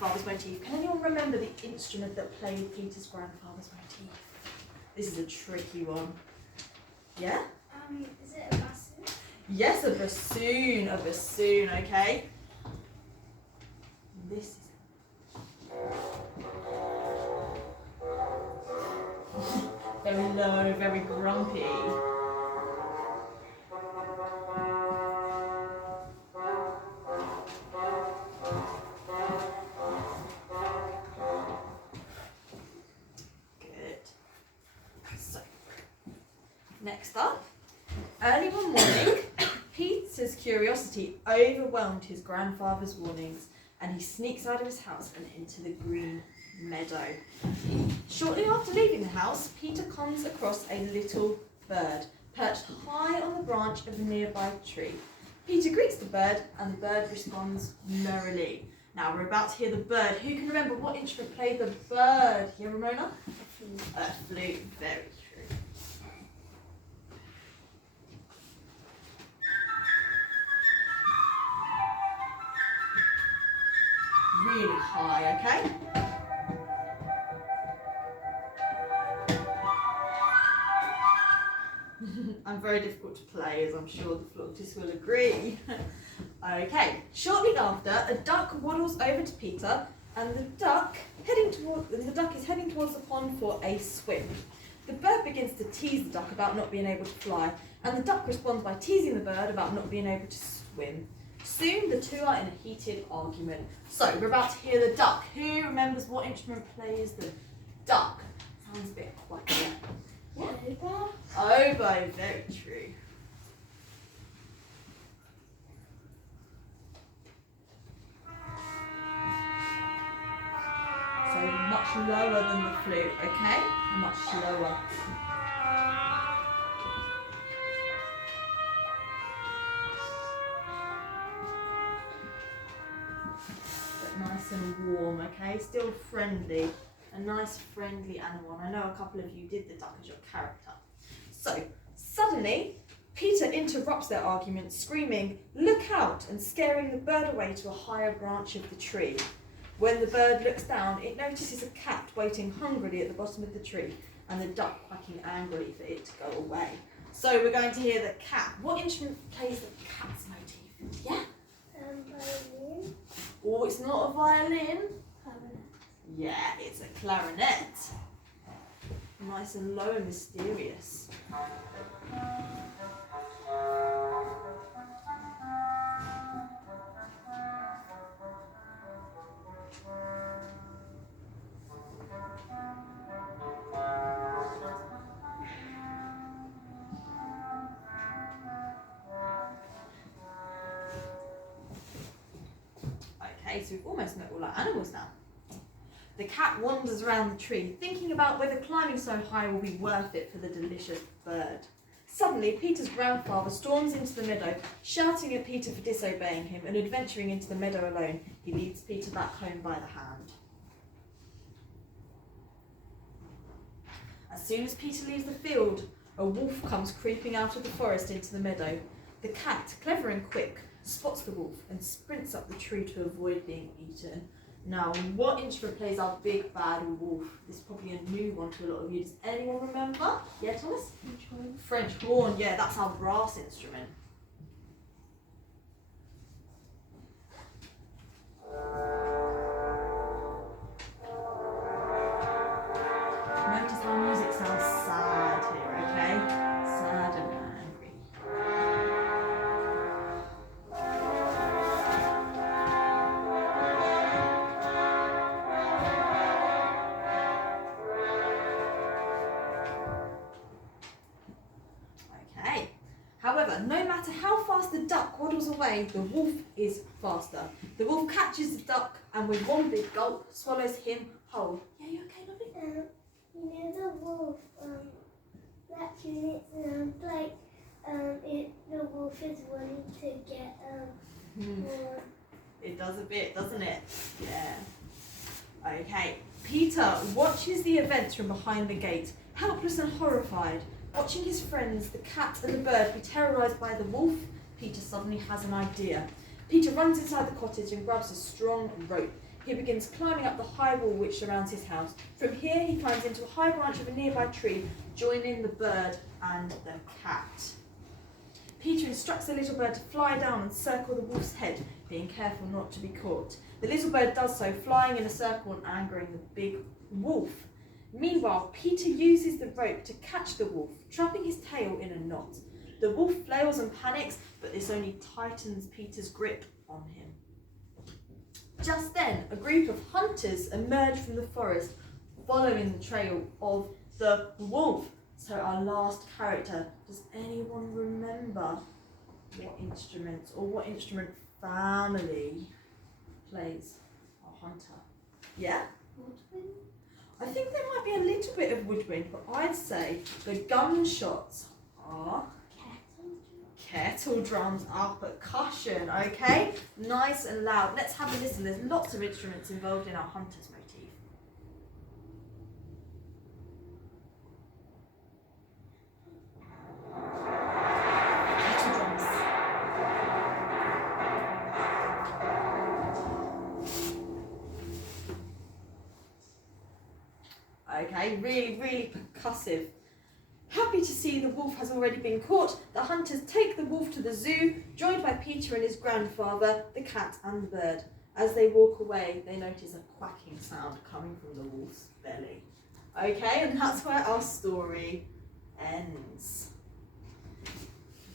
grandfather's motif. Can anyone remember the instrument that played Peter's grandfather's motif? This is a tricky one. Yeah? Is it a bassoon? Yes, a bassoon. A bassoon, okay? This is very low, very grumpy. Good. So, next up, early one morning, Peter's curiosity overwhelmed his grandfather's warnings, and he sneaks out of his house and into the green meadow. Shortly after leaving the house, Peter comes across a little bird perched high on the branch of a nearby tree. Peter greets the bird, and the bird responds merrily. Now we're about to hear the bird. Who can remember what instrument played the bird? Yeah, Ramona? A flute. Very true. Really high, okay? I'm very difficult to play, as I'm sure the flautist will agree. Okay, shortly after, a duck waddles over to Peter, and the duck is heading towards the pond for a swim. The bird begins to tease the duck about not being able to fly, and the duck responds by teasing the bird about not being able to swim. Soon, the two are in a heated argument. So, we're about to hear the duck. Who remembers what instrument plays the duck? Sounds a bit quite Oboe. Oboe, very true. So much lower than the flute, okay? Much lower. But nice and warm, okay? Still friendly. A nice friendly animal. And I know a couple of you did the duck as your character. So, suddenly, Peter interrupts their argument, screaming, "Look out!" and scaring the bird away to a higher branch of the tree. When the bird looks down, it notices a cat waiting hungrily at the bottom of the tree, and the duck quacking angrily for it to go away. So we're going to hear the cat. What instrument plays the cat's motif? Yeah? Violin. Oh, it's not a violin. Clarinet. Yeah, it's a clarinet. Nice and low and mysterious. Okay, so we've almost met all our animals now. The cat wanders around the tree, thinking about whether climbing so high will be worth it for the delicious bird. Suddenly, Peter's grandfather storms into the meadow, shouting at Peter for disobeying him and adventuring into the meadow alone. He leads Peter back home by the hand. As soon as Peter leaves the field, a wolf comes creeping out of the forest into the meadow. The cat, clever and quick, spots the wolf and sprints up the tree to avoid being eaten. Now, what instrument plays our big bad wolf? This is probably a new one to a lot of you. Does anyone remember? Yeah, Thomas? French horn. French horn, yeah, that's our brass instrument. Notice how music sounds sad here, okay? Sad and angry. Okay. However, no matter how fast the duck waddles away, the wolf is faster. The wolf catches the duck and with one big gulp swallows him whole. Yeah, you okay, lovely? You know the wolf, actually it sounds like the wolf is wanting to get more. It does a bit, doesn't it? Yeah. Okay. Peter watches the events from behind the gate, helpless and horrified. Watching his friends, the cat and the bird, be terrorised by the wolf, Peter suddenly has an idea. Peter runs inside the cottage and grabs a strong rope. he begins climbing up the high wall which surrounds his house. From here, he climbs into a high branch of a nearby tree, joining the bird and the cat. Peter instructs the little bird to fly down and circle the wolf's head, being careful not to be caught. The little bird does so, flying in a circle and angering the big wolf. Meanwhile, Peter uses the rope to catch the wolf, trapping his tail in a knot. The wolf flails and panics, but this only tightens Peter's grip on him. Just then, a group of hunters emerge from the forest, following the trail of the wolf. So our last character, does anyone remember what instruments or what instrument family plays our hunter? Yeah? Woodwind? I think there might be a little bit of woodwind, but I'd say the gunshots are kettle drums are percussion, okay? Nice and loud. Let's have a listen. There's lots of instruments involved in our hunter's motif. Kettle drums. Okay, really percussive. Happy to see the wolf has already been caught, the hunters take the wolf to the zoo, joined by Peter and his grandfather, the cat and the bird. As they walk away, they notice a quacking sound coming from the wolf's belly. Okay, and that's where our story ends.